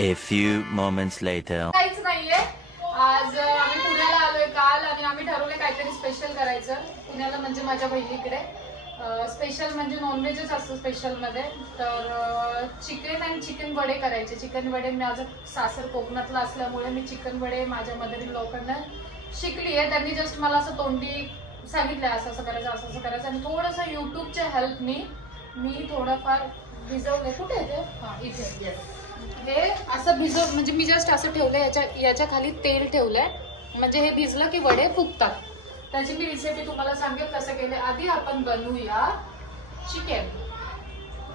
A few moments later. काहीच नाहीये. आज आम्ही पुण्याला आलोय काल आणि आम्ही ठरवले काहीतरी स्पेशल करायचं पुण्याला, म्हणजे माझ्या बहिणीकडे. स्पेशल म्हणजे नॉनव्हेजच असतं स्पेशल मध्ये. तर चिकन आणि चिकन वडे करायचे. चिकन वडे माझं सासर कोकणातलं असल्यामुळे मी चिकन वडे माझ्या मदर इन लॉकडनं शिकली आहे. त्यांनी जस्ट मला असं तोंडी सांगितलं असं असं करायचं, असं असं करायचं. आणि थोडंसं युट्यूबच्या हेल्पनी मी थोडंफार भिजवलंय. कुठे आहे ते? हा, इथे. हे असं भिजव म्हणजे मी जस्ट असं ठेवलंय, याच्या खाली तेल ठेवलंय, म्हणजे हे भिजलं की वडे फुगतात. त्याची मी रेसिपी तुम्हाला सांगेल कसं केले. आधी आपण बनवूया चिकन.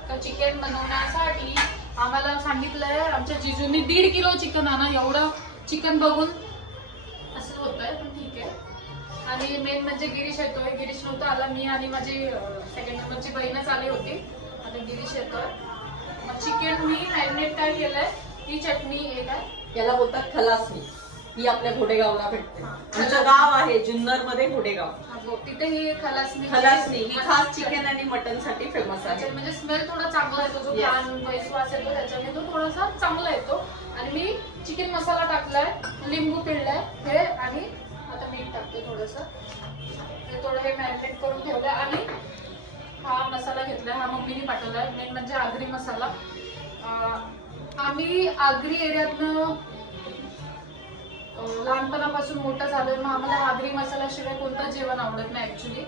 तर चिकन बनवण्यासाठी आम्हाला सांगितलंय आमच्या जिजूंनी 1.5 किलो चिकन आणा. एवढं चिकन बघून असं होतंय, पण ठीक आहे. आणि मेन म्हणजे गिरीश येतोय. गिरीश नव्हता आला, मी आणि माझी सेकंड नंबरची बहीणच आली होती. आता गिरीश येतोय. मग चिकन मी मॅरिनेट काय केलंय, ही चटणी एक आहे, याला बोलतात खलासणी. ही आपल्या घोडेगावला भेटते. आमचं गाव आहे जुन्नर मध्ये घोडेगाव. तिथे ही खलासणी ही खास चिकन आणि मटन साठी फेमस आहे. म्हणजे स्मेल थोडा चांगला येतो, जो छान वैश्वास येतो त्याच्याने तो थोडासा चांगला येतो. आणि मी चिकन मसाला टाकलाय, लिंबू पिळलाय हे, आणि आता मीठ टाकते थोडस. थोडं हे मॅरिनेट करून ठेवलंय. आणि हा मसाला घेतलाय, हा मम्मीने पाठवलाय. मेन म्हणजे आगरी मसाला. आम्ही आगरी एरियातनं लहानपणापासून मोठं झालोय, मग आम्हाला आगरी मसाल्याशिवाय कोणतं जेवण आवडत नाही ऍक्च्युली.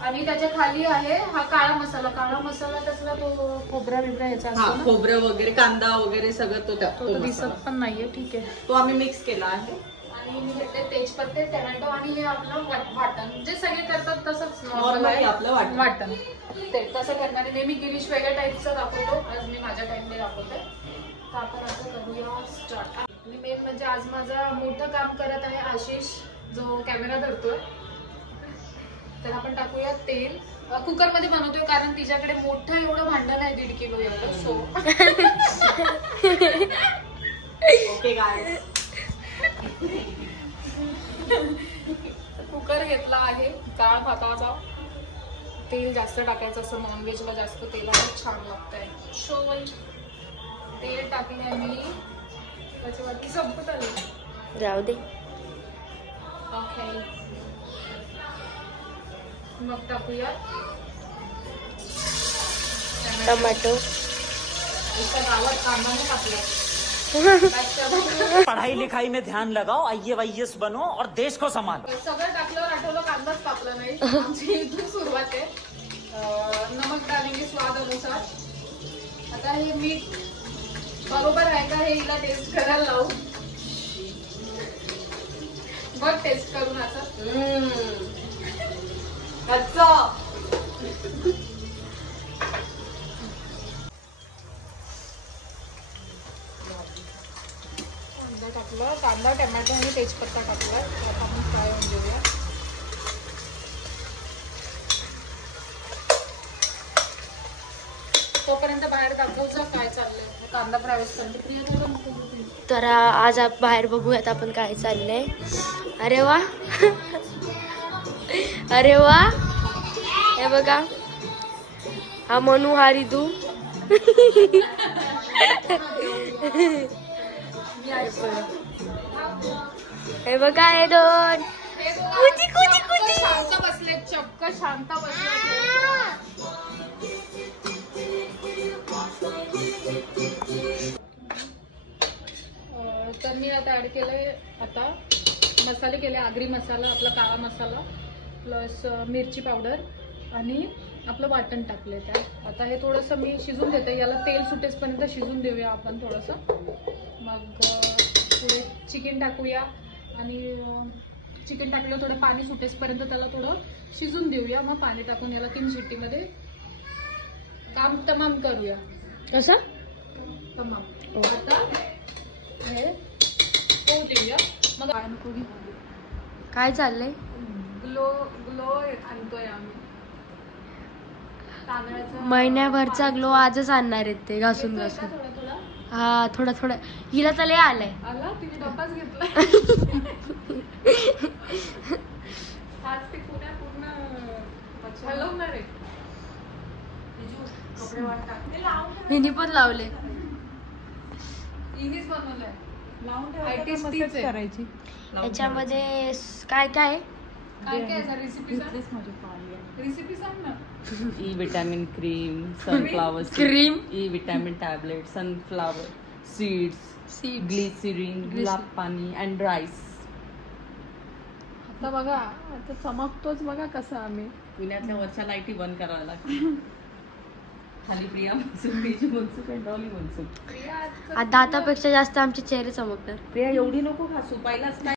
आणि त्याच्या खाली आहे हा काळा मसाला. काळा मसाला कसला, तो खोबरा बिबरा याचा असतो, खोबरं वगैरे कांदा वगैरे सगळं तो दिसत पण नाहीये. ठीक आहे, तो आम्ही मिक्स केला आहे. आणि मी घेतले तेजपत्ते, टोमॅटो, आणि हे आपलं वाटण जे सगळे करतात तसंच नॉर्मली आपलं वाटण ते तसं करणार. नेहमी गिरीश वेगळ्या टाईपचं दाखवतो, आज मी माझ्या टाईपने दाखवते. तर आपण असं करूया स्टार्ट. आणि मेन म्हणजे आज माझं मोठं काम करत आहे आशिष, जो कॅमेरा धरतोय. तर आपण टाकूया तेल. कुकरमध्ये बनवतोय कारण तिच्याकडे मोठं एवढं भांडण आहे 1.5 किलो एवढं. सो ओके गाइस, कुकर घेतला आहे डाळ भाताचा. तेल जास्त टाकायचं असं, नॉनव्हेजला जास्त तेलाने छान लागतंय. सो तेल टाकले मी, त्याच्यावरती संपत आले, जाऊ दे. ओके. मग टाकूया टोमॅटो. एका गावात कांदाने टाकला. पढ़ाई लिखाई में ध्यान लगाओ, IAS बनो और देश को संभालो. सगळं टाकल्यावर आठवलं कांदाच कापला नाही. आमची इथून सुरुवात आहे. नमक डालेंगे स्वाद अनुसार. आता हे मीठ बरोबर आहे का हे हिला टेस्ट करायला लावू. बघ टेस्ट करून असं. टाकलं कांदा, टोमॅटो आणि तेजपत्ता टाकला. आता आपण फ्राय होऊन घेऊया. तोपर्यंत बाहेर दाखवूचा काय चाललंय. कांदा फ्राय करते. तर आज बाहेर बघूयात आपण काय चाललंय. अरे वा, अरे वा, हे बघा, हा मनू, हा रिदू. हे बघा, हे दोन कुदी कुदी कुदी शांत बसले, चक्क शांत बसले. तर मी आता ऍड केलंय, आता मसाले केले. आगरी मसाला, आपला काळा मसाला, प्लस मिरची पावडर, आणि आपलं वाटण टाकलंय त्यात. आता हे थोडंसं मी शिजून देते. याला तेल सुटेसपर्यंत शिजून देऊया आपण थोडंसं. मग पुढे चिकन टाकूया, आणि चिकन टाकलं थोडं पाणी सुटेसपर्यंत त्याला थोडं शिजून देऊया. मग पाणी टाकून याला 3 शिट्टीमध्ये काम तमाम करूया. असं तमाम. आता हे होऊ देऊया. मग काय चाललंय. ग्लो आणतोय आम्ही तांदळाचा. महिन्याभरचा ग्लो आजच आणणार आहेत ते, घासून घासून. हा, थोडा थोडा. हिला तर लय आलाय. आला, तिने डब्बाच घेतला. आज ते पूर्ण हलवणार आहे. हिने पण लावले. हिनेच बनवलंय लावून IT ठेवायचं तीच मसाज आहे. करायची. याच्यामध्ये काय काय आहे? काय काय रेसिपी घेतलीच माझी पाळी आहे. रेसिपी सांग ना. E vitamin cream, sunflower Cream. E vitamin tablet, sunflower seeds, glycerine, गुलाब पाणी अँड राईस. आता बघा आता चमकतोच बघा कसं आम्ही. पुण्यातल्या वरच्या लाईटी बंद कराव्या लागतात. खाली प्रिया मनसुख, तेजी मनसुख आणि डॉली मनसुख. प्रिया, आज दातापेक्षा जास्त आमचे चेहरे चमकतात. प्रिया एवढी नको खासू, पहिलाच काय